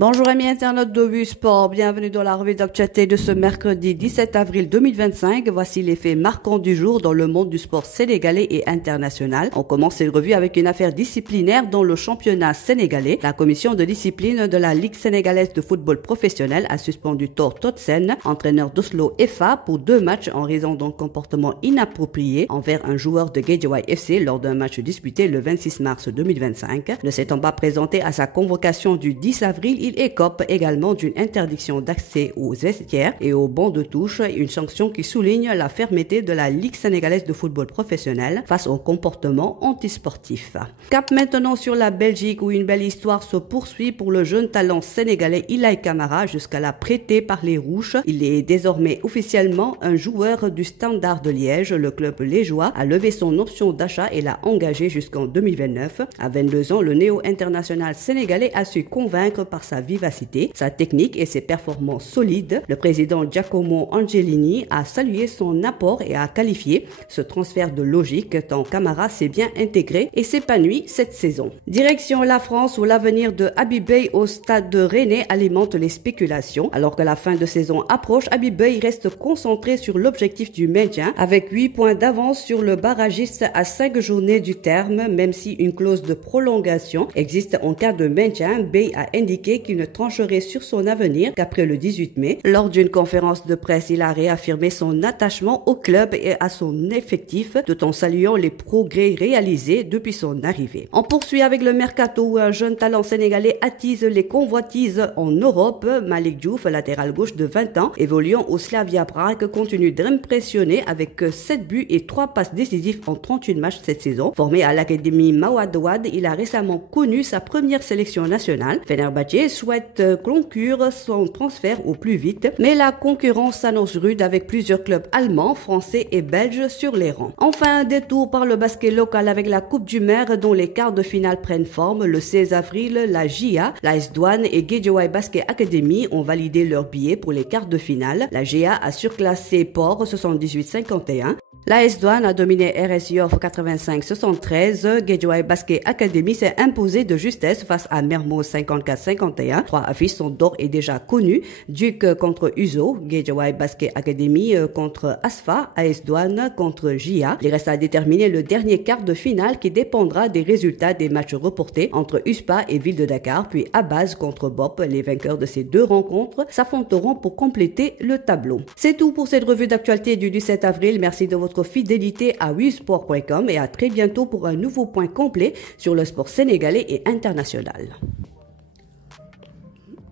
Bonjour amis internautes de Wii Sport, bienvenue dans la revue d'actualité de ce mercredi 17 avril 2025. Voici les faits marquants du jour dans le monde du sport sénégalais et international. On commence cette revue avec une affaire disciplinaire dans le championnat sénégalais. La commission de discipline de la Ligue sénégalaise de football professionnel a suspendu Tor Totsen, entraîneur d'Oslo FA, pour 2 matchs en raison d'un comportement inapproprié envers un joueur de Guédiawaye FC lors d'un match disputé le 26 mars 2025. Ne s'étant pas présenté à sa convocation du 10 avril, il écope également d'une interdiction d'accès aux vestiaires et aux bancs de touche, une sanction qui souligne la fermeté de la Ligue sénégalaise de football professionnel face au comportement antisportif. Cap maintenant sur la Belgique où une belle histoire se poursuit pour le jeune talent sénégalais Ilaï Camara jusqu'à la prêter par les Rouges. Il est désormais officiellement un joueur du Standard de Liège. Le club liégeois a levé son option d'achat et l'a engagé jusqu'en 2029. À 22 ans, le néo-international sénégalais a su convaincre par sa vivacité, sa technique et ses performances solides. Le président Giacomo Angelini a salué son apport et a qualifié ce transfert de logique tant Camara s'est bien intégré et s'épanouit cette saison. Direction la France où l'avenir de Habib Beye au stade de Rennais alimente les spéculations. Alors que la fin de saison approche, Habib Beye reste concentré sur l'objectif du maintien avec 8 points d'avance sur le barragiste à 5 journées du terme. Même si une clause de prolongation existe en cas de maintien, Beye a indiqué qu'il ne trancherait sur son avenir qu'après le 18 mai. Lors d'une conférence de presse, il a réaffirmé son attachement au club et à son effectif, tout en saluant les progrès réalisés depuis son arrivée. On poursuit avec le mercato où un jeune talent sénégalais attise les convoitises en Europe. Malick Diouf, latéral gauche de 20 ans, évoluant au Slavia Prague, continue d'impressionner avec 7 buts et 3 passes décisives en 38 matchs cette saison. Formé à l'académie Mawade Wade, il a récemment connu sa première sélection nationale. Fenerbahçe souhaite conclure son transfert au plus vite, mais la concurrence s'annonce rude avec plusieurs clubs allemands, français et belges sur les rangs. Enfin, un détour par le basket local avec la Coupe du Maire dont les quarts de finale prennent forme. Le 16 avril, la GIA, l'AS Douane et Guédiawaye Basket Academy ont validé leurs billets pour les quarts de finale. La GIA a surclassé Port 78-51. L'AS Douane a dominé RS Yoff 85-73. Guédiawaye Basket Academy s'est imposé de justesse face à Mermoz 54-51. 3 affiches sont d'ores et déjà connues. Duc contre Uzo, Guédiawaye Basket Academy contre Asfa, AS Douane contre GIA. Il reste à déterminer le dernier quart de finale qui dépendra des résultats des matchs reportés entre USPA et Ville de Dakar, puis Abaz contre BOP. Les vainqueurs de ces 2 rencontres s'affronteront pour compléter le tableau. C'est tout pour cette revue d'actualité du 17 avril. Merci de votre fidélité à wisport.com et à très bientôt pour un nouveau point complet sur le sport sénégalais et international.